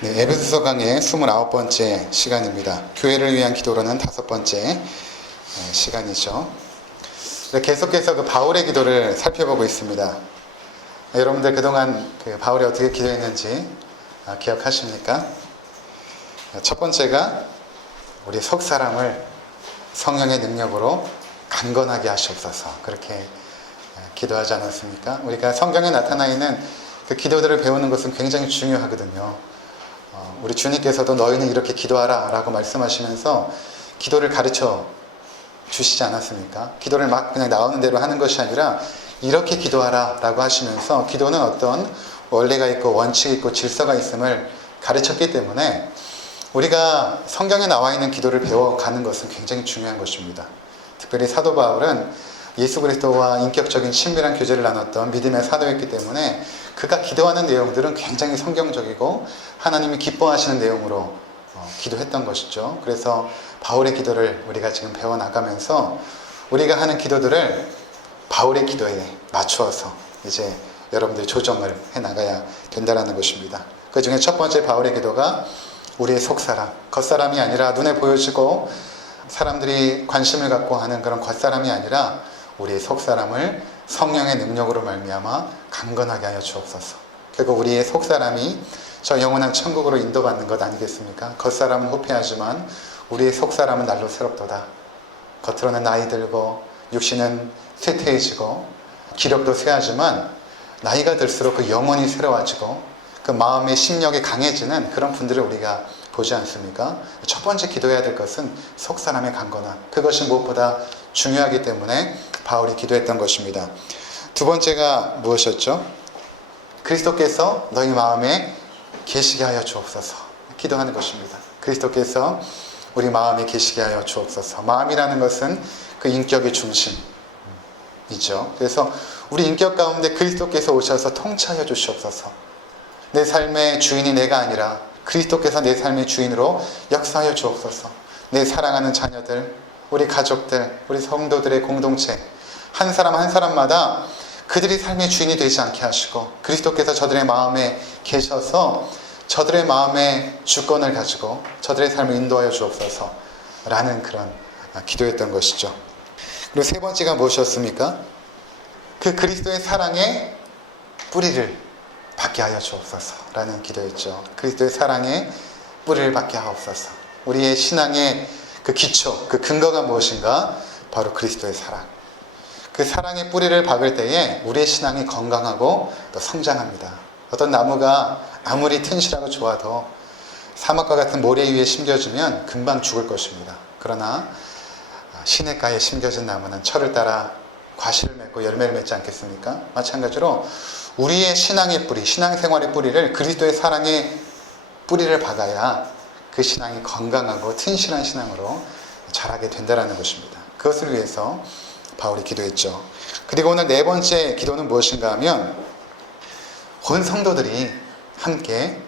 네, 에베소서 강의 29번째 시간입니다. 교회를 위한 기도로는 5번째 시간이죠. 계속해서 그 바울의 기도를 살펴보고 있습니다. 여러분들 그동안 그 바울이 어떻게 기도했는지 기억하십니까? 첫 번째가 우리 속 사람을 성령의 능력으로 강건하게 하시옵소서, 그렇게 기도하지 않았습니까? 우리가 성경에 나타나 있는 그 기도들을 배우는 것은 굉장히 중요하거든요. 우리 주님께서도 너희는 이렇게 기도하라 라고 말씀하시면서 기도를 가르쳐 주시지 않았습니까? 기도를 막 그냥 나오는 대로 하는 것이 아니라 이렇게 기도하라 라고 하시면서 기도는 어떤 원리가 있고 원칙이 있고 질서가 있음을 가르쳤기 때문에 우리가 성경에 나와 있는 기도를 배워가는 것은 굉장히 중요한 것입니다. 특별히 사도 바울은 예수 그리스도와 인격적인 친밀한 교제를 나눴던 믿음의 사도였기 때문에 그가 기도하는 내용들은 굉장히 성경적이고 하나님이 기뻐하시는 내용으로 기도했던 것이죠. 그래서 바울의 기도를 우리가 지금 배워나가면서 우리가 하는 기도들을 바울의 기도에 맞추어서 이제 여러분들이 조정을 해나가야 된다는 것입니다. 그 중에 첫 번째 바울의 기도가 우리의 속사람, 겉사람이 아니라 눈에 보여지고 사람들이 관심을 갖고 하는 그런 겉사람이 아니라 우리의 속사람을 성령의 능력으로 말미암아 강건하게 하여 주옵소서. 결국 우리의 속사람이 저 영원한 천국으로 인도받는 것 아니겠습니까? 겉사람은 후패하지만 우리의 속사람은 날로 새롭도다. 겉으로는 나이 들고 육신은 쇠퇴해지고 기력도 쇠하지만 나이가 들수록 그 영혼이 새로워지고 그 마음의 심력이 강해지는 그런 분들을 우리가 보지 않습니까? 첫 번째 기도해야 될 것은 속사람의 강건함, 그것이 무엇보다 중요하기 때문에 바울이 기도했던 것입니다. 두 번째가 무엇이었죠? 그리스도께서 너희 마음에 계시게 하여 주옵소서, 기도하는 것입니다. 그리스도께서 우리 마음에 계시게 하여 주옵소서. 마음이라는 것은 그 인격의 중심이죠. 그래서 우리 인격 가운데 그리스도께서 오셔서 통치하여 주시옵소서. 내 삶의 주인이 내가 아니라 그리스도께서 내 삶의 주인으로 역사하여 주옵소서. 내 사랑하는 자녀들, 우리 가족들, 우리 성도들의 공동체, 한 사람 한 사람마다 그들이 삶의 주인이 되지 않게 하시고 그리스도께서 저들의 마음에 계셔서 저들의 마음의 주권을 가지고 저들의 삶을 인도하여 주옵소서 라는 그런 기도했던 것이죠. 그리고 세 번째가 무엇이었습니까? 그 그리스도의 사랑의 뿌리를 받게 하여 주옵소서 라는 기도였죠. 그리스도의 사랑의 뿌리를 받게 하옵소서. 우리의 신앙의 그 기초, 그 근거가 무엇인가? 바로 그리스도의 사랑. 그 사랑의 뿌리를 박을 때에 우리의 신앙이 건강하고 또 성장합니다. 어떤 나무가 아무리 튼실하고 좋아도 사막과 같은 모래 위에 심겨지면 금방 죽을 것입니다. 그러나 시냇가에 심겨진 나무는 철을 따라 과실을 맺고 열매를 맺지 않겠습니까? 마찬가지로 우리의 신앙의 뿌리, 신앙생활의 뿌리를 그리스도의 사랑의 뿌리를 박아야 그 신앙이 건강하고 튼실한 신앙으로 자라게 된다는 것입니다. 그것을 위해서 바울이 기도했죠. 그리고 오늘 네 번째 기도는 무엇인가 하면 온 성도들이 함께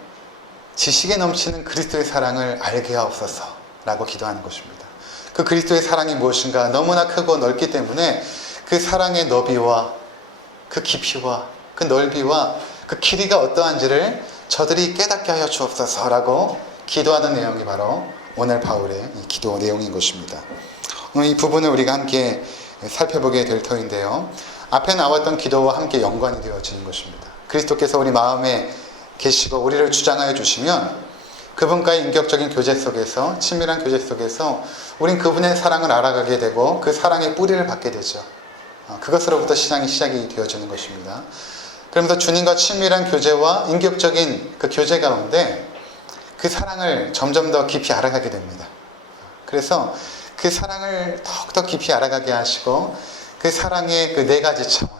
지식에 넘치는 그리스도의 사랑을 알게 하옵소서 라고 기도하는 것입니다. 그 그리스도의 사랑이 무엇인가 너무나 크고 넓기 때문에 그 사랑의 너비와 그 깊이와 그 넓이와 그 길이가 어떠한지를 저들이 깨닫게 하여 주옵소서 라고 기도하는 내용이 바로 오늘 바울의 이 기도 내용인 것입니다. 오늘 이 부분을 우리가 함께 살펴보게 될 터인데요. 앞에 나왔던 기도와 함께 연관이 되어지는 것입니다. 그리스도께서 우리 마음에 계시고 우리를 주장하여 주시면 그분과의 인격적인 교제 속에서, 친밀한 교제 속에서 우린 그분의 사랑을 알아가게 되고 그 사랑의 뿌리를 받게 되죠. 그것으로부터 신앙이 시작이 되어지는 것입니다. 그러면서 주님과 친밀한 교제와 인격적인 그 교제 가운데 그 사랑을 점점 더 깊이 알아가게 됩니다. 그래서 그 사랑을 더욱더 깊이 알아가게 하시고 그 사랑의 그 네 가지 차원,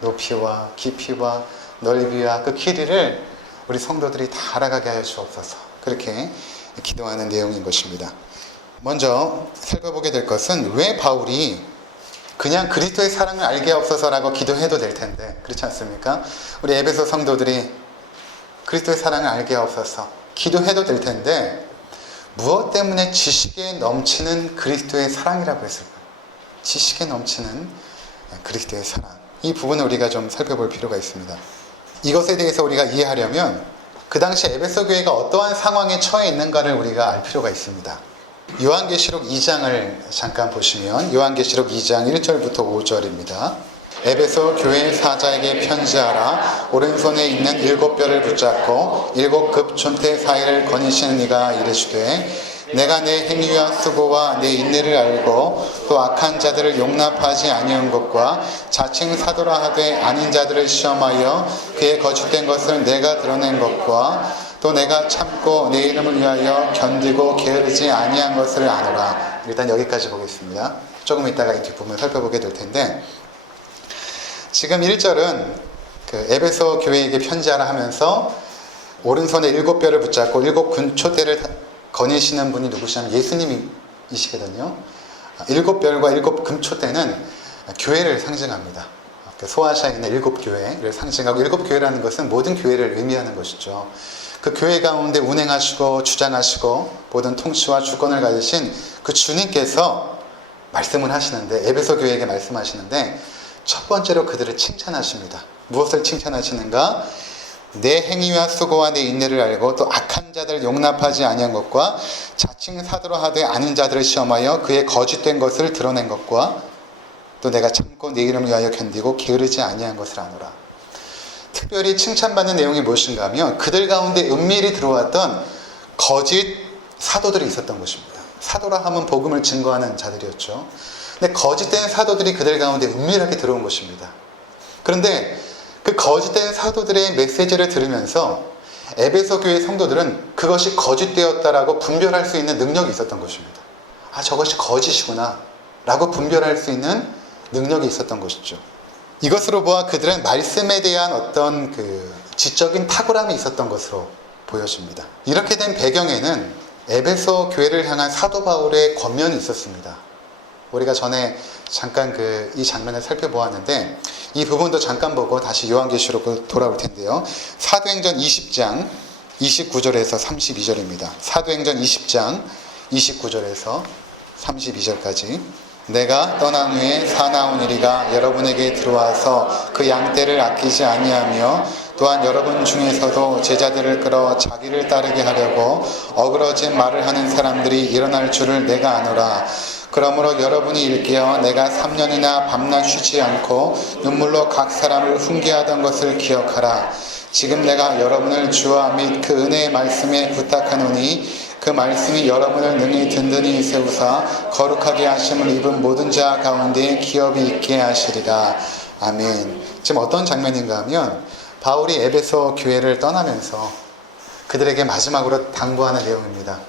높이와 깊이와 넓이와 그 길이를 우리 성도들이 다 알아가게 하여 주옵소서, 그렇게 기도하는 내용인 것입니다. 먼저 살펴보게 될 것은 왜 바울이 그냥 그리스도의 사랑을 알게 하옵소서라고 기도해도 될 텐데 그렇지 않습니까? 우리 에베소 성도들이 그리스도의 사랑을 알게 하옵소서 기도해도 될 텐데 무엇 때문에 지식에 넘치는 그리스도의 사랑이라고 했을까요? 지식에 넘치는 그리스도의 사랑, 이 부분을 우리가 좀 살펴볼 필요가 있습니다. 이것에 대해서 우리가 이해하려면 그 당시 에베소 교회가 어떠한 상황에 처해 있는가를 우리가 알 필요가 있습니다. 요한계시록 2장을 잠깐 보시면 요한계시록 2장 1절부터 5절입니다. 에베소 교회 사자에게 편지하라. 오른손에 있는 7뼈를 붙잡고 7급 촌태 사이를 거니시는 이가 이르시되 내가 내 행위와 수고와 내 인내를 알고 또 악한 자들을 용납하지 아니한 것과 자칭 사도라 하되 아닌 자들을 시험하여 그의 거짓된 것을 내가 드러낸 것과 또 내가 참고 내 이름을 위하여 견디고 게으르지 아니한 것을 아노라. 일단 여기까지 보겠습니다. 조금 이따가 이 뒷부분 살펴보게 될 텐데, 지금 1절은 그 에베소 교회에게 편지하라 하면서 오른손에 7뼈를 붙잡고 7금초대를 거니시는 분이 누구시냐면 예수님이시거든요. 7뼈과 7금초대는 교회를 상징합니다. 소아시아에 있는 7교회를 상징하고, 7교회라는 것은 모든 교회를 의미하는 것이죠. 그 교회 가운데 운행하시고 주장하시고 모든 통치와 주권을 가지신 그 주님께서 말씀을 하시는데, 에베소 교회에게 말씀하시는데 첫 번째로 그들을 칭찬하십니다. 무엇을 칭찬하시는가? 내 행위와 수고와 내 인내를 알고 또 악한 자들을 용납하지 아니한 것과 자칭 사도로 하되 아닌 자들을 시험하여 그의 거짓된 것을 드러낸 것과 또 내가 참고 내 이름을 위하여 견디고 게으르지 아니한 것을 아노라. 특별히 칭찬받는 내용이 무엇인가 하면 그들 가운데 은밀히 들어왔던 거짓 사도들이 있었던 것입니다. 사도라 하면 복음을 증거하는 자들이었죠. 근데 거짓된 사도들이 그들 가운데 은밀하게 들어온 것입니다. 그런데 그 거짓된 사도들의 메시지를 들으면서 에베소 교회 성도들은 그것이 거짓되었다라고 분별할 수 있는 능력이 있었던 것입니다. 아, 저것이 거짓이구나 라고 분별할 수 있는 능력이 있었던 것이죠. 이것으로 보아 그들은 말씀에 대한 어떤 그 지적인 탁월함이 있었던 것으로 보여집니다. 이렇게 된 배경에는 에베소 교회를 향한 사도 바울의 권면이 있었습니다. 우리가 전에 잠깐 이 장면을 살펴보았는데 이 부분도 잠깐 보고 다시 요한계시록으로 돌아올 텐데요. 사도행전 20장 29절에서 32절입니다. 사도행전 20장 29절에서 32절까지. 내가 떠난 후에 사나운 이리가 여러분에게 들어와서 그 양떼를 아끼지 아니하며 또한 여러분 중에서도 제자들을 끌어 자기를 따르게 하려고 어그러진 말을 하는 사람들이 일어날 줄을 내가 아노라. 그러므로 여러분이 일깨어 내가 3년이나 밤낮 쉬지 않고 눈물로 각 사람을 훈계하던 것을 기억하라. 지금 내가 여러분을 주와 및 그 은혜의 말씀에 부탁하노니 그 말씀이 여러분을 능히 든든히 세우사 거룩하게 하심을 입은 모든 자 가운데 기업이 있게 하시리라. 아멘. 지금 어떤 장면인가 하면 바울이 에베소 교회를 떠나면서 그들에게 마지막으로 당부하는 내용입니다.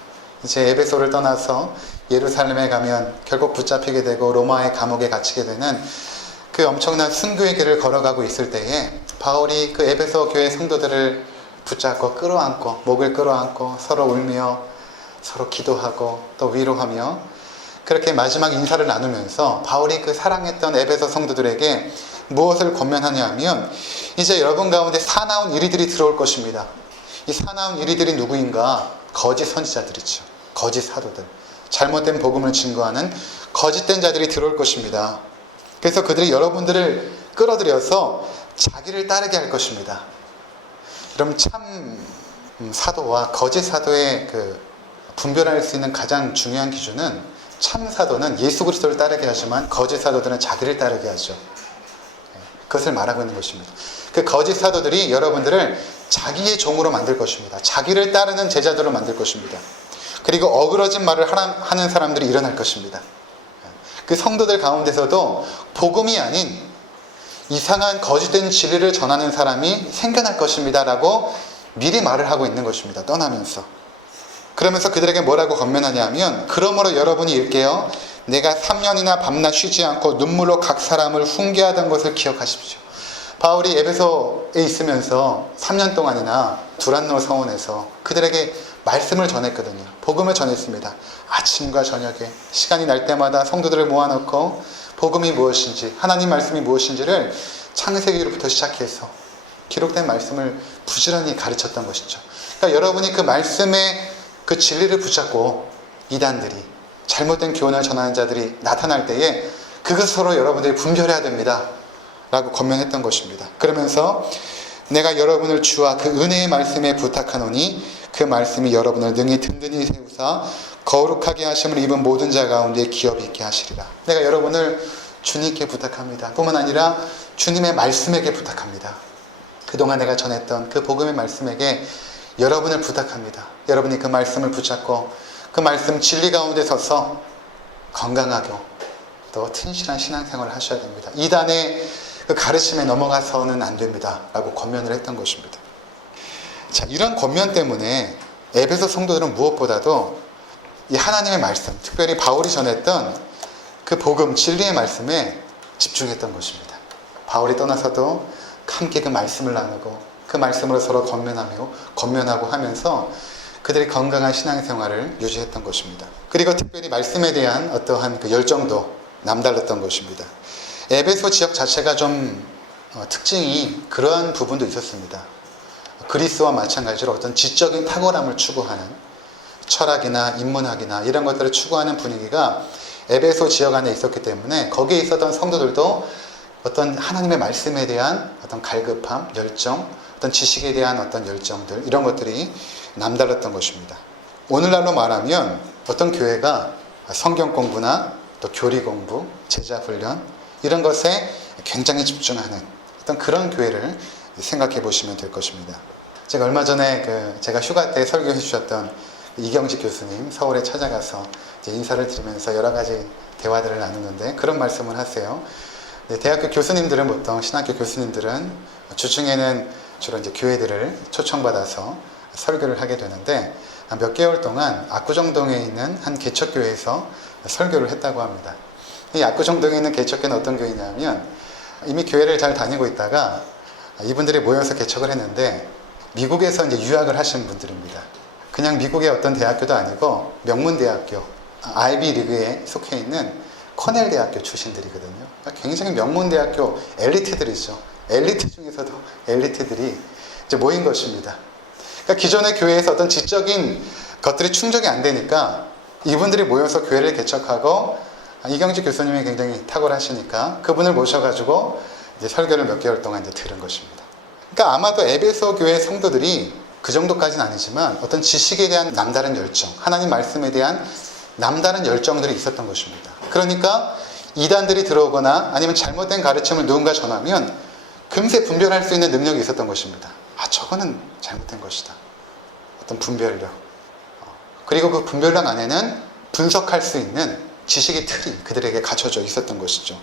이제 에베소를 떠나서 예루살렘에 가면 결국 붙잡히게 되고 로마의 감옥에 갇히게 되는 그 엄청난 순교의 길을 걸어가고 있을 때에 바울이 그 에베소 교회 성도들을 붙잡고 끌어안고 목을 끌어안고 서로 울며 서로 기도하고 또 위로하며 그렇게 마지막 인사를 나누면서 바울이 그 사랑했던 에베소 성도들에게 무엇을 권면하냐 하면 이제 여러분 가운데 사나운 이리들이 들어올 것입니다. 이 사나운 이리들이 누구인가? 거짓 선지자들이죠. 거짓 사도들. 잘못된 복음을 증거하는 거짓된 자들이 들어올 것입니다. 그래서 그들이 여러분들을 끌어들여서 자기를 따르게 할 것입니다. 그럼 참 사도와 거짓 사도의 분별할 수 있는 가장 중요한 기준은 참 사도는 예수 그리스도를 따르게 하지만 거짓 사도들은 자기를 따르게 하죠. 그것을 말하고 있는 것입니다. 그 거짓 사도들이 여러분들을 자기의 종으로 만들 것입니다. 자기를 따르는 제자들로 만들 것입니다. 그리고 어그러진 말을 하는 사람들이 일어날 것입니다. 그 성도들 가운데서도 복음이 아닌 이상한 거짓된 진리를 전하는 사람이 생겨날 것입니다 라고 미리 말을 하고 있는 것입니다. 떠나면서. 그러면서 그들에게 뭐라고 권면하냐 하면 그러므로 여러분이 일깨어 내가 3년이나 밤낮 쉬지 않고 눈물로 각 사람을 훈계하던 것을 기억하십시오. 바울이 에베소에 있으면서 3년 동안이나 두란노 성원에서 그들에게 말씀을 전했거든요. 복음을 전했습니다. 아침과 저녁에 시간이 날 때마다 성도들을 모아놓고 복음이 무엇인지 하나님 말씀이 무엇인지를 창세기로부터 시작해서 기록된 말씀을 부지런히 가르쳤던 것이죠. 그러니까 여러분이 그 말씀의 그 진리를 붙잡고 이단들이 잘못된 교훈을 전하는 자들이 나타날 때에 그것으로 여러분들이 분별해야 됩니다 라고 권면했던 것입니다. 그러면서 내가 여러분을 주와 그 은혜의 말씀에 부탁하노니 그 말씀이 여러분을 능히 든든히 세우사 거룩하게 하심을 입은 모든 자 가운데 기업이 있게 하시리라. 내가 여러분을 주님께 부탁합니다. 뿐만 아니라 주님의 말씀에게 부탁합니다. 그동안 내가 전했던 그 복음의 말씀에게 여러분을 부탁합니다. 여러분이 그 말씀을 붙잡고 그 말씀 진리 가운데 서서 건강하고 또 튼실한 신앙생활을 하셔야 됩니다. 이단의 그 가르침에 넘어가서는 안 됩니다. 라고 권면을 했던 것입니다. 자, 이런 권면 때문에 에베소 성도들은 무엇보다도 이 하나님의 말씀, 특별히 바울이 전했던 그 복음, 진리의 말씀에 집중했던 것입니다. 바울이 떠나서도 함께 그 말씀을 나누고 그 말씀으로 서로 권면하고 하면서 그들이 건강한 신앙생활을 유지했던 것입니다. 그리고 특별히 말씀에 대한 어떠한 그 열정도 남달랐던 것입니다. 에베소 지역 자체가 좀 특징이 그러한 부분도 있었습니다. 그리스와 마찬가지로 어떤 지적인 탁월함을 추구하는 철학이나 인문학이나 이런 것들을 추구하는 분위기가 에베소 지역 안에 있었기 때문에 거기에 있었던 성도들도 어떤 하나님의 말씀에 대한 어떤 갈급함, 열정, 어떤 지식에 대한 어떤 열정들 이런 것들이 남달랐던 것입니다. 오늘날로 말하면 어떤 교회가 성경 공부나 또 교리 공부, 제자 훈련 이런 것에 굉장히 집중하는 어떤 그런 교회를 생각해 보시면 될 것입니다. 제가 얼마 전에 제가 휴가 때 설교해 주셨던 이경직 교수님 서울에 찾아가서 이제 인사를 드리면서 여러 가지 대화들을 나누는데 그런 말씀을 하세요. 대학교 교수님들은 보통 신학교 교수님들은 주중에는 주로 이제 교회들을 초청받아서 설교를 하게 되는데 몇 개월 동안 압구정동에 있는 한 개척교회에서 설교를 했다고 합니다. 이 압구정동에 있는 개척교회는 어떤 교회냐면 이미 교회를 잘 다니고 있다가 이분들이 모여서 개척을 했는데 미국에서 이제 유학을 하신 분들입니다. 그냥 미국의 어떤 대학교도 아니고 명문대학교, 아이비리그에 속해 있는 코넬 대학교 출신들이거든요. 그러니까 굉장히 명문대학교 엘리트들이죠. 엘리트 중에서도 엘리트들이 이제 모인 것입니다. 그러니까 기존의 교회에서 어떤 지적인 것들이 충족이 안 되니까 이분들이 모여서 교회를 개척하고 이경직 교수님이 굉장히 탁월하시니까 그분을 모셔가지고 이제 설교를 몇 개월 동안 이제 들은 것입니다. 그러니까 아마도 에베소 교회 성도들이 그 정도까지는 아니지만 어떤 지식에 대한 남다른 열정, 하나님 말씀에 대한 남다른 열정들이 있었던 것입니다. 그러니까 이단들이 들어오거나 아니면 잘못된 가르침을 누군가 전하면 금세 분별할 수 있는 능력이 있었던 것입니다. 저거는 잘못된 것이다. 어떤 분별력. 그리고 그 분별력 안에는 분석할 수 있는 지식의 틀이 그들에게 갖춰져 있었던 것이죠.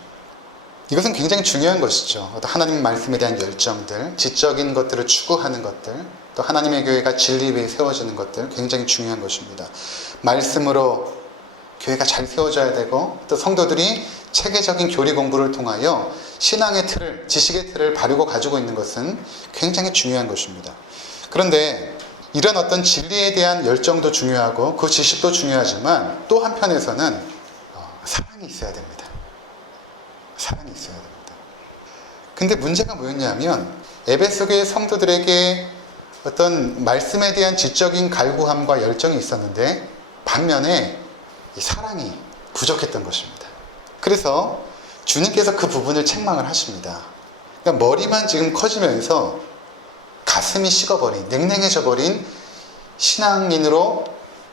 이것은 굉장히 중요한 것이죠. 어떤 하나님 말씀에 대한 열정들, 지적인 것들을 추구하는 것들, 또 하나님의 교회가 진리 위에 세워지는 것들 굉장히 중요한 것입니다. 말씀으로 교회가 잘 세워져야 되고 또 성도들이 체계적인 교리 공부를 통하여 신앙의 틀을, 지식의 틀을 바르고 가지고 있는 것은 굉장히 중요한 것입니다. 그런데 이런 어떤 진리에 대한 열정도 중요하고 그 지식도 중요하지만 또 한편에서는 사랑이 있어야 됩니다. 사랑이 있어야 됩니다. 근데 문제가 뭐였냐면 에베소 교회 성도들에게 어떤 말씀에 대한 지적인 갈구함과 열정이 있었는데 반면에 이 사랑이 부족했던 것입니다. 그래서 주님께서 그 부분을 책망을 하십니다. 그러니까 머리만 지금 커지면서 가슴이 식어버린, 냉랭해져 버린 신앙인으로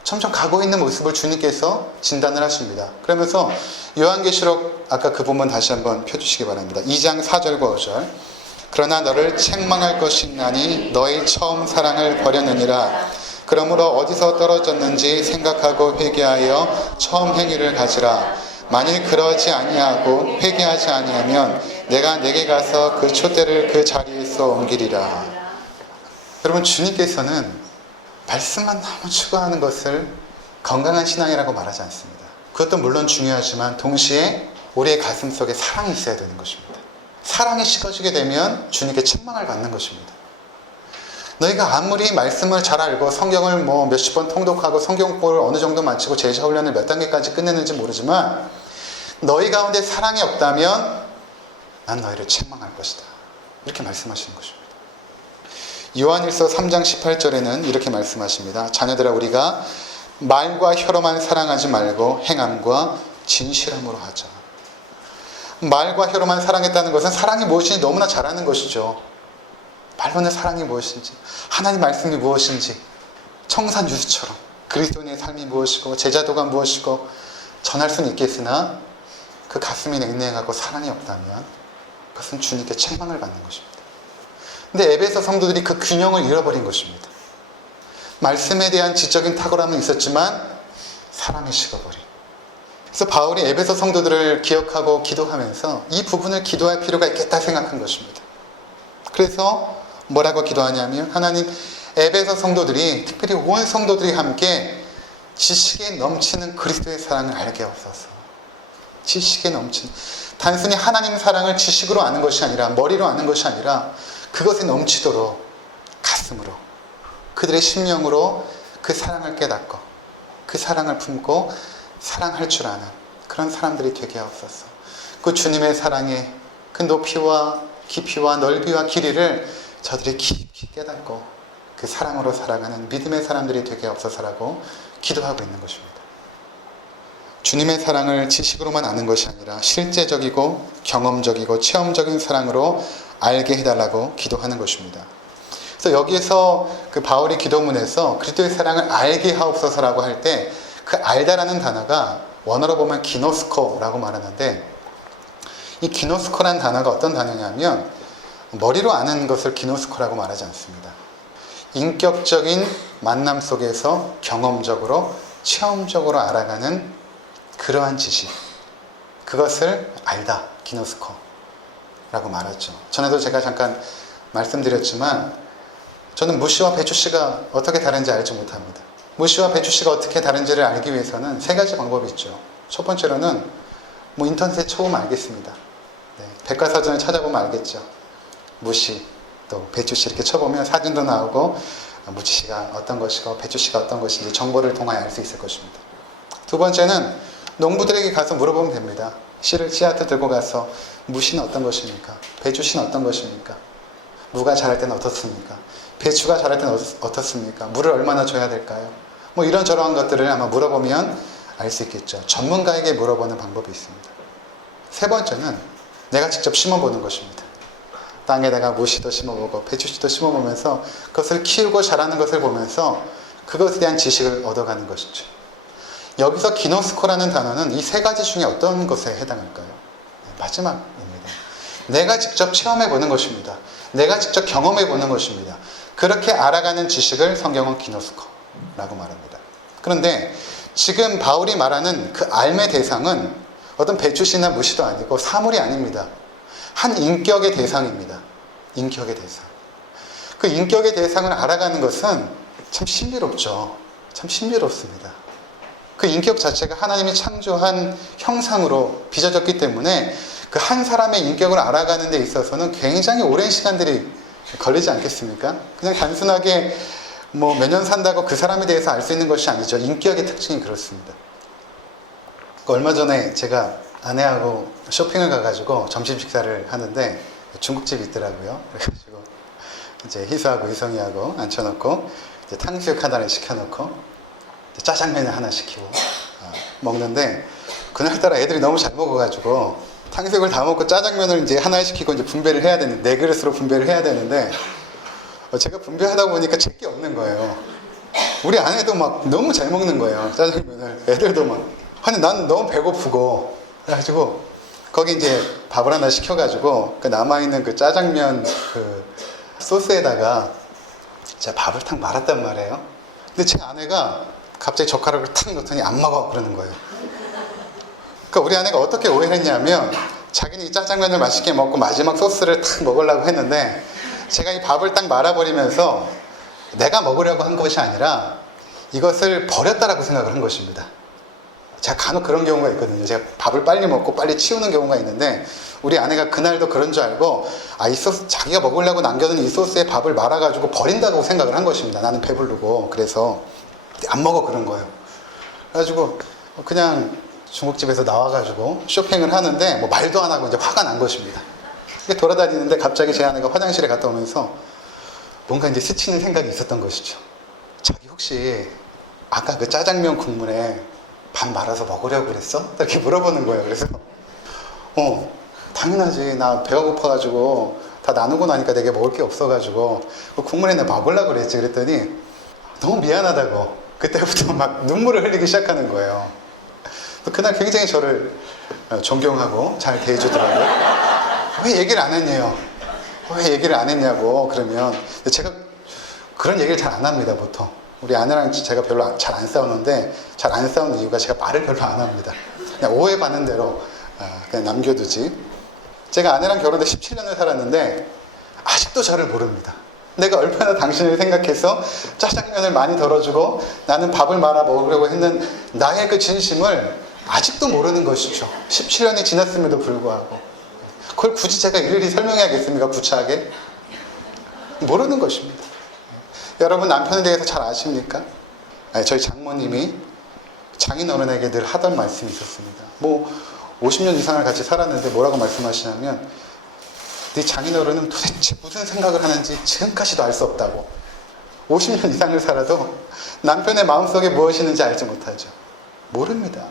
점점 가고 있는 모습을 주님께서 진단을 하십니다. 그러면서 요한계시록 아까 그 부분 다시 한번 펴주시기 바랍니다. 2장 4절과 5절. 그러나 너를 책망할 것이 있나니 너의 처음 사랑을 버렸느니라. 그러므로 어디서 떨어졌는지 생각하고 회개하여 처음 행위를 가지라. 만일 그러지 아니하고 회개하지 아니하면 내가 내게 가서 그 촛대를 그 자리에서 옮기리라. 여러분, 주님께서는 말씀만 너무 추구하는 것을 건강한 신앙이라고 말하지 않습니다. 그것도 물론 중요하지만 동시에 우리의 가슴 속에 사랑이 있어야 되는 것입니다. 사랑이 식어지게 되면 주님께 책망을 받는 것입니다. 너희가 아무리 말씀을 잘 알고 성경을 몇십 번 통독하고 성경 공부를 어느 정도 마치고 제자 훈련을 몇 단계까지 끝냈는지 모르지만 너희 가운데 사랑이 없다면 난 너희를 책망할 것이다. 이렇게 말씀하시는 것입니다. 요한일서 3장 18절에는 이렇게 말씀하십니다. 자녀들아, 우리가 말과 혀로만 사랑하지 말고 행함과 진실함으로 하자. 말과 혀로만 사랑했다는 것은 사랑이 무엇인지 너무나 잘 아는 것이죠. 말로는 사랑이 무엇인지, 하나님 말씀이 무엇인지 청산유수처럼 그리스도인의 삶이 무엇이고 제자도가 무엇이고 전할 수는 있겠으나 그 가슴이 냉랭하고 사랑이 없다면 그것은 주님께 책망을 받는 것입니다. 근데 에베소 성도들이 그 균형을 잃어버린 것입니다. 말씀에 대한 지적인 탁월함은 있었지만 사랑이 식어버린. 그래서 바울이 에베소 성도들을 기억하고 기도하면서 이 부분을 기도할 필요가 있겠다 생각한 것입니다. 그래서 뭐라고 기도하냐면 하나님 에베소 성도들이 특별히 온 성도들이 함께 지식에 넘치는 그리스도의 사랑을 알게 하옵소서. 지식에 넘치는, 단순히 하나님 사랑을 지식으로 아는 것이 아니라 머리로 아는 것이 아니라 그것에 넘치도록 가슴으로 그들의 심령으로 그 사랑을 깨닫고 그 사랑을 품고 사랑할 줄 아는 그런 사람들이 되게 하옵소서. 그 주님의 사랑의 그 높이와 깊이와 넓이와 길이를 저들이 깊이 깨닫고 그 사랑으로 살아가는 믿음의 사람들이 되게 하옵소서라고 기도하고 있는 것입니다. 주님의 사랑을 지식으로만 아는 것이 아니라 실제적이고 경험적이고 체험적인 사랑으로 알게 해달라고 기도하는 것입니다. 그래서 여기에서 그 바울이 기도문에서 그리스도의 사랑을 알게 하옵소서라고 할 때 그 알다라는 단어가 원어로 보면 기노스코라고 말하는데, 이 기노스코라는 단어가 어떤 단어냐면 머리로 아는 것을 기노스코라고 말하지 않습니다. 인격적인 만남 속에서 경험적으로 체험적으로 알아가는 그러한 지식, 그것을 알다, 기노스코라고 말하죠. 전에도 제가 잠깐 말씀드렸지만 저는 무시와 배추씨가 어떻게 다른지 알지 못합니다. 무시와 배추씨가 어떻게 다른지를 알기 위해서는 세 가지 방법이 있죠. 첫 번째로는 인터넷에 쳐보면 알겠습니다. 네, 백과사전을 찾아보면 알겠죠. 무시, 또 배추씨 이렇게 쳐보면 사진도 나오고 무치씨가 어떤 것이고 배추씨가 어떤 것인지 정보를 통하여 알 수 있을 것입니다. 두 번째는 농부들에게 가서 물어보면 됩니다. 씨앗을 들고 가서 무씨는 어떤 것입니까? 배추씨는 어떤 것입니까? 무가 자랄 때는 어떻습니까? 배추가 자랄 때는 어떻습니까? 물을 얼마나 줘야 될까요? 이런저런 것들을 아마 물어보면 알 수 있겠죠. 전문가에게 물어보는 방법이 있습니다. 세 번째는 내가 직접 심어보는 것입니다. 땅에다가 무씨도 심어보고 배추씨도 심어보면서 그것을 키우고 자라는 것을 보면서 그것에 대한 지식을 얻어가는 것이죠. 여기서 기노스코라는 단어는 이 세 가지 중에 어떤 것에 해당할까요? 마지막입니다. 내가 직접 체험해보는 것입니다. 내가 직접 경험해보는 것입니다. 그렇게 알아가는 지식을 성경은 기노스코라고 말합니다. 그런데 지금 바울이 말하는 그 알의 대상은 어떤 배추씨나 무씨도 아니고 사물이 아닙니다. 한 인격의 대상입니다. 인격의 대상. 그 인격의 대상을 알아가는 것은 참 신비롭죠. 참 신비롭습니다. 그 인격 자체가 하나님이 창조한 형상으로 빚어졌기 때문에 그 한 사람의 인격을 알아가는 데 있어서는 굉장히 오랜 시간들이 걸리지 않겠습니까? 그냥 단순하게 몇 년 산다고 그 사람에 대해서 알 수 있는 것이 아니죠. 인격의 특징이 그렇습니다. 얼마 전에 제가 아내하고 쇼핑을 가가지고 점심 식사를 하는데 중국집이 있더라고요. 그래가지고 이제 희수하고 이성이하고 앉혀놓고 이제 탕수육 하나를 시켜놓고 짜장면을 하나 시키고 먹는데, 그날따라 애들이 너무 잘 먹어가지고 탕수육을 다 먹고 짜장면을 이제 하나 시키고 이제 분배를 해야 되는데, 네 그릇으로 분배를 해야 되는데 제가 분배하다 보니까 제게 없는 거예요. 우리 아내도 막 너무 잘 먹는 거예요, 짜장면을. 애들도 막. 아니 난 너무 배고프고 그래가지고 거기 이제 밥을 하나 시켜가지고 그 남아있는 그 짜장면 그 소스에다가 제가 밥을 탁 말았단 말이에요. 근데 제 아내가 갑자기 젓가락을 탁 넣더니 안 먹어 그러는 거예요. 그러니까 우리 아내가 어떻게 오해를 했냐면 자기는 이 짜장면을 맛있게 먹고 마지막 소스를 탁 먹으려고 했는데 제가 이 밥을 딱 말아버리면서 내가 먹으려고 한 것이 아니라 이것을 버렸다라고 생각을 한 것입니다. 제가 간혹 그런 경우가 있거든요. 제가 밥을 빨리 먹고 빨리 치우는 경우가 있는데 우리 아내가 그날도 그런 줄 알고 이 소스, 자기가 먹으려고 남겨둔 이 소스에 밥을 말아가지고 버린다고 생각을 한 것입니다. 나는 배부르고. 그래서 안 먹어 그런 거예요. 그래가지고 그냥 중국집에서 나와가지고 쇼핑을 하는데 말도 안 하고 이제 화가 난 것입니다. 돌아다니는데 갑자기 제 아내가 화장실에 갔다 오면서 뭔가 이제 스치는 생각이 있었던 것이죠. 자기 혹시 아까 그 짜장면 국물에 밥 말아서 먹으려고 그랬어? 이렇게 물어보는 거예요. 그래서 당연하지. 나 배가 고파가지고 다 나누고 나니까 내게 먹을 게 없어가지고 그 국물에 내 먹으려고 그랬지. 그랬더니 너무 미안하다고 그때부터 막 눈물을 흘리기 시작하는 거예요. 그날 굉장히 저를 존경하고 잘 대해주더라고요. 왜 얘기를 안 했냐요? 왜 얘기를 안 했냐고. 그러면 제가 그런 얘기를 잘 안 합니다. 보통 우리 아내랑 제가 별로 잘 안 싸우는데, 잘 안 싸우는 이유가 제가 말을 별로 안 합니다. 그냥 오해받는 대로 그냥 남겨두지. 제가 아내랑 결혼해 17년을 살았는데 아직도 저를 모릅니다. 내가 얼마나 당신을 생각해서 짜장면을 많이 덜어주고 나는 밥을 말아 먹으려고 했는 나의 그 진심을 아직도 모르는 것이죠. 17년이 지났음에도 불구하고. 그걸 굳이 제가 일일이 설명해야겠습니까? 구차하게? 모르는 것입니다. 여러분 남편에 대해서 잘 아십니까? 저희 장모님이 장인어른에게 늘 하던 말씀이 있었습니다. 50년 이상을 같이 살았는데 뭐라고 말씀하시냐면, 네 장인어른은 도대체 무슨 생각을 하는지 지금까지도 알 수 없다고. 50년 이상을 살아도 남편의 마음속에 무엇이 있는지 알지 못하죠. 모릅니다.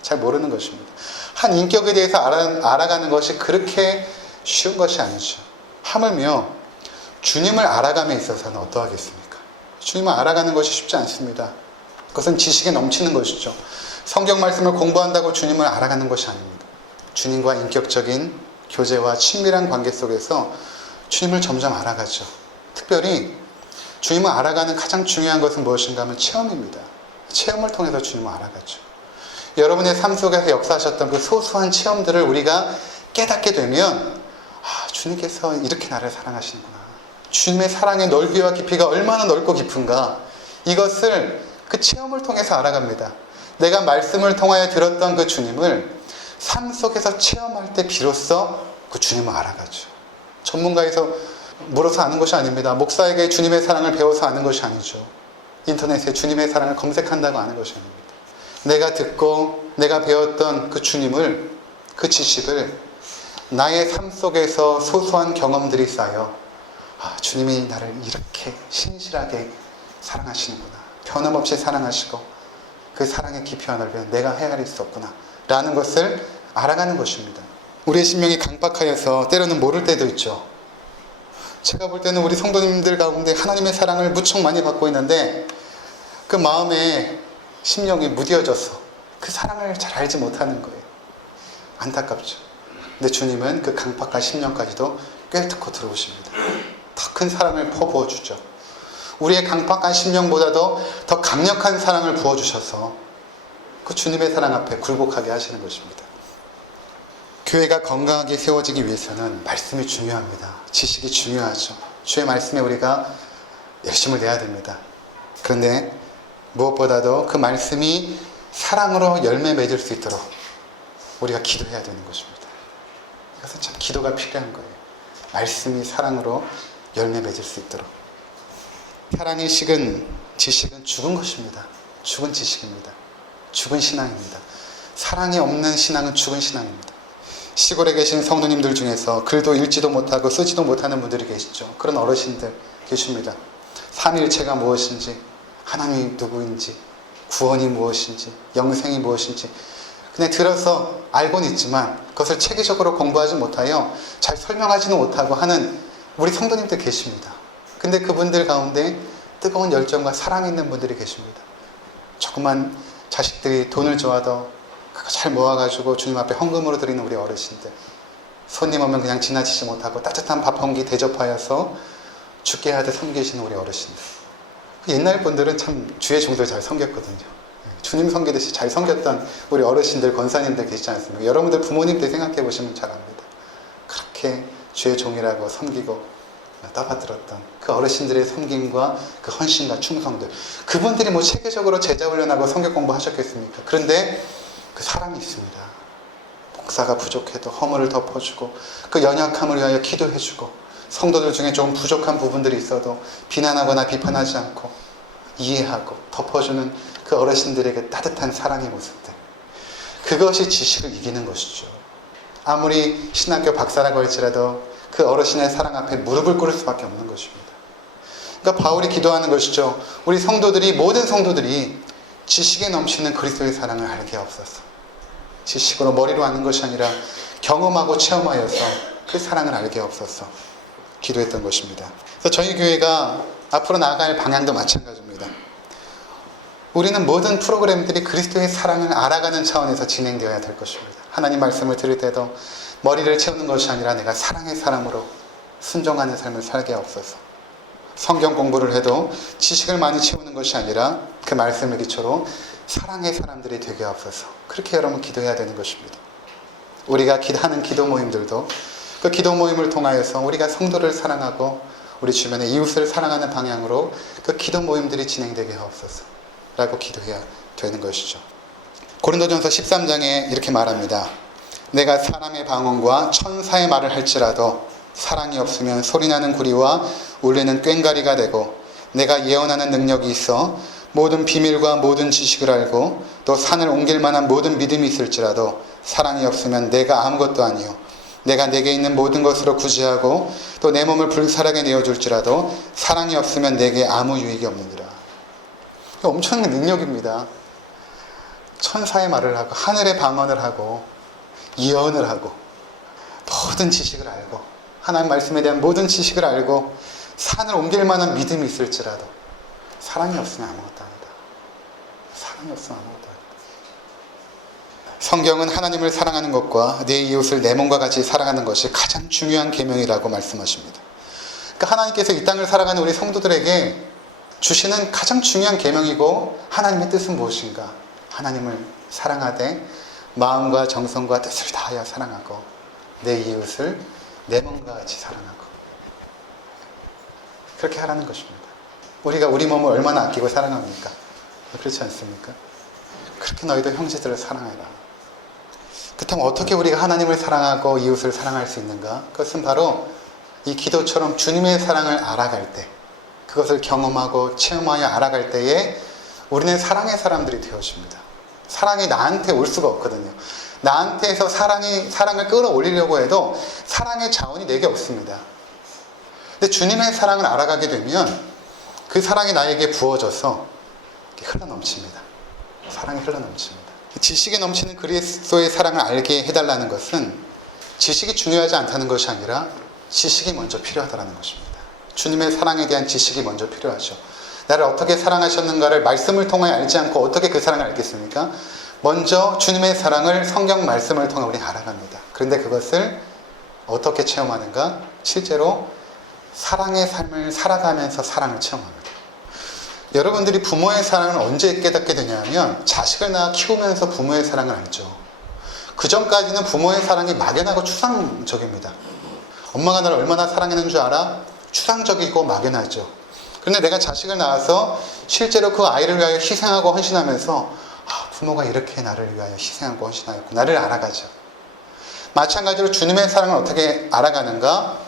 잘 모르는 것입니다. 한 인격에 대해서 알아가는 것이 그렇게 쉬운 것이 아니죠. 하물며 주님을 알아감에 있어서는 어떠하겠습니까? 주님을 알아가는 것이 쉽지 않습니다. 그것은 지식에 넘치는 것이죠. 성경 말씀을 공부한다고 주님을 알아가는 것이 아닙니다. 주님과 인격적인 교제와 친밀한 관계 속에서 주님을 점점 알아가죠. 특별히 주님을 알아가는 가장 중요한 것은 무엇인가 하면 체험입니다. 체험을 통해서 주님을 알아가죠. 여러분의 삶 속에서 역사하셨던 그 소소한 체험들을 우리가 깨닫게 되면, 주님께서 이렇게 나를 사랑하시는구나. 주님의 사랑의 넓이와 깊이가 얼마나 넓고 깊은가. 이것을 그 체험을 통해서 알아갑니다. 내가 말씀을 통하여 들었던 그 주님을 삶 속에서 체험할 때 비로소 그 주님을 알아가죠. 전문가에서 물어서 아는 것이 아닙니다. 목사에게 주님의 사랑을 배워서 아는 것이 아니죠. 인터넷에 주님의 사랑을 검색한다고 아는 것이 아닙니다. 내가 듣고 내가 배웠던 그 주님을, 그 지식을 나의 삶 속에서 소소한 경험들이 쌓여, 주님이 나를 이렇게 신실하게 사랑하시는구나. 변함없이 사랑하시고 그 사랑의 깊이와 넓이는 내가 헤아릴 수 없구나 라는 것을 알아가는 것입니다. 우리의 심령이 강박하여서 때로는 모를 때도 있죠. 제가 볼 때는 우리 성도님들 가운데 하나님의 사랑을 무척 많이 받고 있는데 그 마음에 심령이 무뎌져서 그 사랑을 잘 알지 못하는 거예요. 안타깝죠. 근데 주님은 그 강박한 심령까지도 꿰뚫고 들어오십니다. 더 큰 사랑을 퍼부어 주죠. 우리의 강박한 심령보다도 더 강력한 사랑을 부어주셔서 그 주님의 사랑 앞에 굴복하게 하시는 것입니다. 교회가 건강하게 세워지기 위해서는 말씀이 중요합니다. 지식이 중요하죠. 주의 말씀에 우리가 열심을 내야 됩니다. 그런데 무엇보다도 그 말씀이 사랑으로 열매 맺을 수 있도록 우리가 기도해야 되는 것입니다. 그래서 참 기도가 필요한 거예요. 말씀이 사랑으로 열매 맺을 수 있도록. 사랑이 식은 지식은 죽은 것입니다. 죽은 지식입니다. 죽은 신앙입니다. 사랑이 없는 신앙은 죽은 신앙입니다. 시골에 계신 성도님들 중에서 글도 읽지도 못하고 쓰지도 못하는 분들이 계시죠. 그런 어르신들 계십니다. 삼위일체가 무엇인지, 하나님이 누구인지, 구원이 무엇인지, 영생이 무엇인지 그냥 들어서 알고는 있지만 그것을 체계적으로 공부하지 못하여 잘 설명하지는 못하고 하는 우리 성도님들 계십니다. 근데 그분들 가운데 뜨거운 열정과 사랑이 있는 분들이 계십니다. 조그만 자식들이 돈을 줘도 그거 잘 모아가지고 주님 앞에 헌금으로 드리는 우리 어르신들, 손님 오면 그냥 지나치지 못하고 따뜻한 밥 한 끼 대접하여서 죽게 하듯 섬기시는 우리 어르신들. 옛날 분들은 참 주의 종들 잘 섬겼거든요. 주님 섬기듯이 잘 섬겼던 우리 어르신들, 권사님들 계시지 않습니까? 여러분들 부모님들 생각해 보시면 잘 압니다. 그렇게 주의 종이라고 섬기고 떠받들었던 그 어르신들의 섬김과 그 헌신과 충성들, 그분들이 뭐 체계적으로 제자 훈련하고 성경 공부하셨겠습니까? 그런데 그 사랑이 있습니다. 목사가 부족해도 허물을 덮어주고 그 연약함을 위하여 기도해주고, 성도들 중에 좀 부족한 부분들이 있어도 비난하거나 비판하지 않고 이해하고 덮어주는 그 어르신들의 그 따뜻한 사랑의 모습들, 그것이 지식을 이기는 것이죠. 아무리 신학교 박사라고 할지라도 그 어르신의 사랑 앞에 무릎을 꿇을 수밖에 없는 것입니다. 그러니까 바울이 기도하는 것이죠. 우리 성도들이, 모든 성도들이 지식에 넘치는 그리스도의 사랑을 알게 하옵소서. 지식으로 머리로 아는 것이 아니라 경험하고 체험하여서 그 사랑을 알게 없어서 기도했던 것입니다. 그래서 저희 교회가 앞으로 나아갈 방향도 마찬가지입니다. 우리는 모든 프로그램들이 그리스도의 사랑을 알아가는 차원에서 진행되어야 될 것입니다. 하나님 말씀을 들을 때도 머리를 채우는 것이 아니라 내가 사랑의 사람으로 순종하는 삶을 살게 없어서, 성경 공부를 해도 지식을 많이 채우는 것이 아니라 그 말씀을 기초로 사랑의 사람들이 되게 없어서, 그렇게 여러분 기도해야 되는 것입니다. 우리가 하는 기도 모임들도 그 기도 모임을 통하여서 우리가 성도를 사랑하고 우리 주변의 이웃을 사랑하는 방향으로 그 기도 모임들이 진행되게 하옵소서 라고 기도해야 되는 것이죠. 고린도전서 13장에 이렇게 말합니다. 내가 사람의 방언과 천사의 말을 할지라도 사랑이 없으면 소리나는 구리와 울리는 꽹과리가 되고, 내가 예언하는 능력이 있어 모든 비밀과 모든 지식을 알고 또 산을 옮길 만한 모든 믿음이 있을지라도 사랑이 없으면 내가 아무것도 아니요, 내가 내게 있는 모든 것으로 구제하고 또 내 몸을 불살하게 내어줄지라도 사랑이 없으면 내게 아무 유익이 없느니라. 엄청난 능력입니다. 천사의 말을 하고 하늘의 방언을 하고 예언을 하고 모든 지식을 알고 하나님 말씀에 대한 모든 지식을 알고 산을 옮길 만한 믿음이 있을지라도 사랑이 없으면 아무것도 아니다. 사랑이 없으면 아무것도 아니다. 성경은 하나님을 사랑하는 것과 내 이웃을 내 몸과 같이 사랑하는 것이 가장 중요한 계명이라고 말씀하십니다. 그러니까 하나님께서 이 땅을 살아가는 우리 성도들에게 주시는 가장 중요한 계명이고, 하나님의 뜻은 무엇인가? 하나님을 사랑하되 마음과 정성과 뜻을 다하여 사랑하고 내 이웃을 내 몸과 같이 사랑하고, 그렇게 하라는 것입니다. 우리가 우리 몸을 얼마나 아끼고 사랑합니까? 그렇지 않습니까? 그렇게 너희도 형제들을 사랑해라. 그렇다면 어떻게 우리가 하나님을 사랑하고 이웃을 사랑할 수 있는가? 그것은 바로 이 기도처럼 주님의 사랑을 알아갈 때, 그것을 경험하고 체험하여 알아갈 때에 우리는 사랑의 사람들이 되어집니다. 사랑이 나한테 올 수가 없거든요. 나한테서 사랑을 끌어올리려고 해도 사랑의 자원이 내게 없습니다. 근데 주님의 사랑을 알아가게 되면 그 사랑이 나에게 부어져서 흘러넘칩니다. 사랑이 흘러넘칩니다. 지식에 넘치는 그리스도의 사랑을 알게 해달라는 것은 지식이 중요하지 않다는 것이 아니라 지식이 먼저 필요하다는 것입니다. 주님의 사랑에 대한 지식이 먼저 필요하죠. 나를 어떻게 사랑하셨는가를 말씀을 통해 알지 않고 어떻게 그 사랑을 알겠습니까? 먼저 주님의 사랑을 성경 말씀을 통해 우리는 알아갑니다. 그런데 그것을 어떻게 체험하는가? 실제로 사랑의 삶을 살아가면서 사랑을 체험합니다. 여러분들이 부모의 사랑을 언제 깨닫게 되냐면 자식을 낳아 키우면서 부모의 사랑을 알죠. 그 전까지는 부모의 사랑이 막연하고 추상적입니다. 엄마가 나를 얼마나 사랑했는 줄 알아? 추상적이고 막연하죠. 그런데 내가 자식을 낳아서 실제로 그 아이를 위하여 희생하고 헌신하면서 부모가 이렇게 나를 위하여 희생하고 헌신하였고 나를 알아가죠. 마찬가지로 주님의 사랑을 어떻게 알아가는가?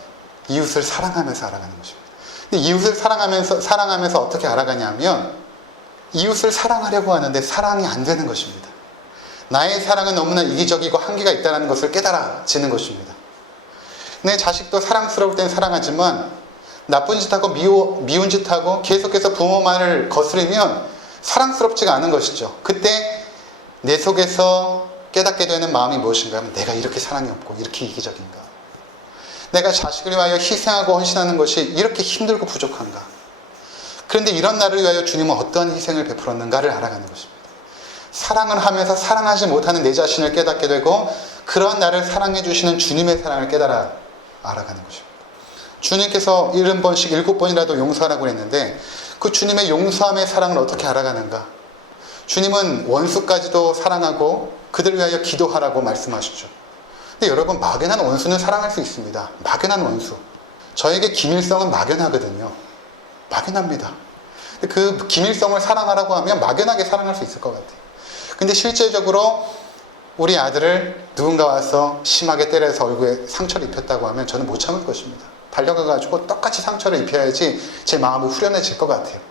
이웃을 사랑하면서 알아가는 것입니다. 근데 이웃을 사랑하면서 어떻게 알아가냐면 이웃을 사랑하려고 하는데 사랑이 안 되는 것입니다. 나의 사랑은 너무나 이기적이고 한계가 있다는 것을 깨달아지는 것입니다. 내 자식도 사랑스러울 땐 사랑하지만 나쁜 짓하고 미운 짓하고 계속해서 부모 말을 거스르면 사랑스럽지가 않은 것이죠. 그때 내 속에서 깨닫게 되는 마음이 무엇인가 하면 내가 이렇게 사랑이 없고 이렇게 이기적인가? 내가 자식을 위하여 희생하고 헌신하는 것이 이렇게 힘들고 부족한가? 그런데 이런 나를 위하여 주님은 어떠한 희생을 베풀었는가를 알아가는 것입니다. 사랑을 하면서 사랑하지 못하는 내 자신을 깨닫게 되고 그런 나를 사랑해 주시는 주님의 사랑을 깨달아 알아가는 것입니다. 주님께서 70번씩 7번이라도 용서하라고 했는데 그 주님의 용서함의 사랑을 어떻게 알아가는가? 주님은 원수까지도 사랑하고 그들을 위하여 기도하라고 말씀하시죠. 근데 여러분, 막연한 원수는 사랑할 수 있습니다. 막연한 원수. 저에게 김일성은 막연하거든요. 막연합니다. 근데 그 김일성을 사랑하라고 하면 막연하게 사랑할 수 있을 것 같아요. 근데 실제적으로 우리 아들을 누군가 와서 심하게 때려서 얼굴에 상처를 입혔다고 하면 저는 못 참을 것입니다. 달려가가지고 똑같이 상처를 입혀야지 제 마음이 후련해질 것 같아요.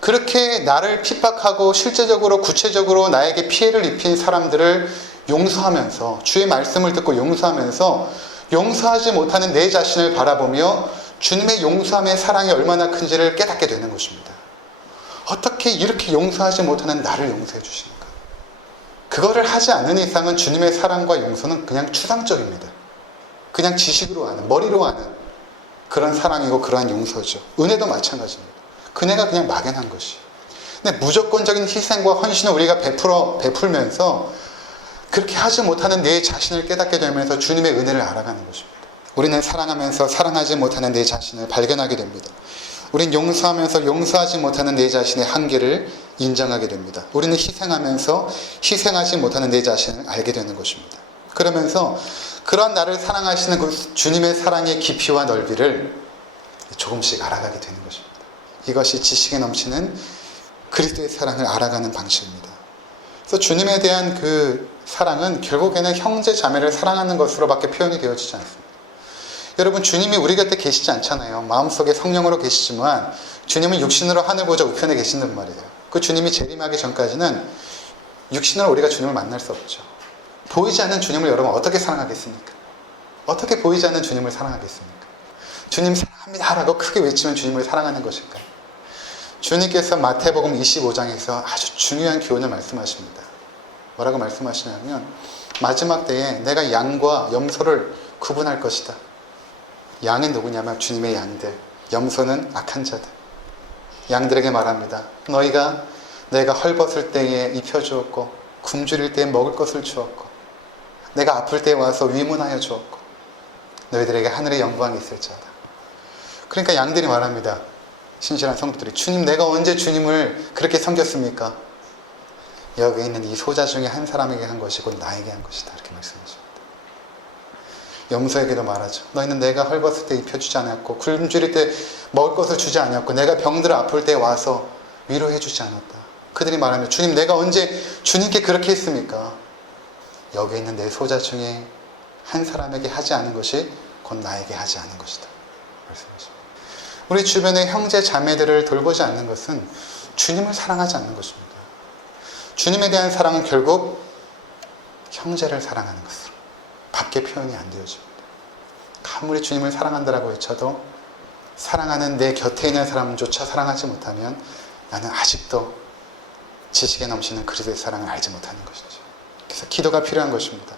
그렇게 나를 핍박하고 실제적으로 구체적으로 나에게 피해를 입힌 사람들을 용서하면서 주의 말씀을 듣고 용서하면서 용서하지 못하는 내 자신을 바라보며 주님의 용서함의 사랑이 얼마나 큰지를 깨닫게 되는 것입니다. 어떻게 이렇게 용서하지 못하는 나를 용서해 주시는가? 그거를 하지 않는 이상은 주님의 사랑과 용서는 그냥 추상적입니다. 그냥 지식으로 아는, 머리로 아는 그런 사랑이고 그러한 용서죠. 은혜도 마찬가지입니다. 그네가 그냥 막연한 것이에요. 근데 무조건적인 희생과 헌신을 우리가 베풀면서 그렇게 하지 못하는 내 자신을 깨닫게 되면서 주님의 은혜를 알아가는 것입니다. 우리는 사랑하면서 사랑하지 못하는 내 자신을 발견하게 됩니다. 우린 용서하면서 용서하지 못하는 내 자신의 한계를 인정하게 됩니다. 우리는 희생하면서 희생하지 못하는 내 자신을 알게 되는 것입니다. 그러면서 그런 나를 사랑하시는 그 주님의 사랑의 깊이와 넓이를 조금씩 알아가게 되는 것입니다. 이것이 지식에 넘치는 그리스도의 사랑을 알아가는 방식입니다. 그래서 주님에 대한 그 사랑은 결국에는 형제 자매를 사랑하는 것으로밖에 표현이 되어지지 않습니다. 여러분, 주님이 우리 곁에 계시지 않잖아요. 마음속에 성령으로 계시지만 주님은 육신으로 하늘 보좌 우편에 계신단 말이에요. 그 주님이 재림하기 전까지는 육신으로 우리가 주님을 만날 수 없죠. 보이지 않는 주님을 여러분 어떻게 사랑하겠습니까? 어떻게 보이지 않는 주님을 사랑하겠습니까? 주님 사랑합니다 라고 크게 외치면 주님을 사랑하는 것일까요? 주님께서 마태복음 25장에서 아주 중요한 교훈을 말씀하십니다. 뭐라고 말씀하시냐면 마지막 때에 내가 양과 염소를 구분할 것이다. 양은 누구냐면 주님의 양들, 염소는 악한 자들. 양들에게 말합니다. 너희가 내가 헐벗을 때에 입혀주었고 굶주릴 때에 먹을 것을 주었고 내가 아플 때에 와서 위문하여 주었고 너희들에게 하늘의 영광이 있을 자다. 그러니까 양들이 말합니다. 신실한 성도들이 주님, 내가 언제 주님을 그렇게 섬겼습니까? 여기 있는 이 소자 중에 한 사람에게 한 것이고 나에게 한 것이다. 이렇게 말씀하십니다. 염소에게도 말하죠. 너희는 내가 헐벗을 때 입혀주지 않았고 굶주릴 때 먹을 것을 주지 않았고 내가 병들어 아플 때 와서 위로해 주지 않았다. 그들이 말하면 주님, 내가 언제 주님께 그렇게 했습니까? 여기 있는 내 소자 중에 한 사람에게 하지 않은 것이 곧 나에게 하지 않은 것이다. 말씀하십니다. 우리 주변의 형제 자매들을 돌보지 않는 것은 주님을 사랑하지 않는 것입니다. 주님에 대한 사랑은 결국 형제를 사랑하는 것으로 밖에 표현이 안 되어집니다. 아무리 주님을 사랑한다라고 외쳐도 사랑하는 내 곁에 있는 사람조차 사랑하지 못하면 나는 아직도 지식에 넘치는 그리스도의 사랑을 알지 못하는 것이죠. 그래서 기도가 필요한 것입니다.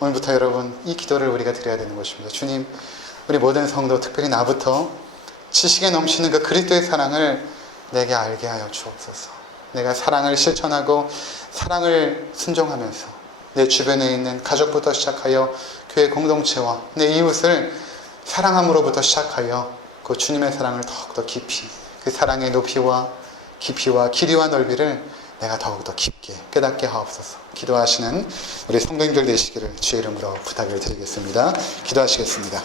오늘부터 여러분 이 기도를 우리가 드려야 되는 것입니다. 주님, 우리 모든 성도, 특별히 나부터 지식에 넘치는 그 그리스도의 사랑을 내게 알게 하여 주옵소서. 내가 사랑을 실천하고 사랑을 순종하면서 내 주변에 있는 가족부터 시작하여 교회 공동체와 내 이웃을 사랑함으로부터 시작하여 그 주님의 사랑을 더욱더 깊이, 그 사랑의 높이와 깊이와 길이와 넓이를 내가 더욱더 깊게 깨닫게 하옵소서. 기도하시는 우리 성도님들 되시기를 주의 이름으로 부탁을 드리겠습니다. 기도하시겠습니다.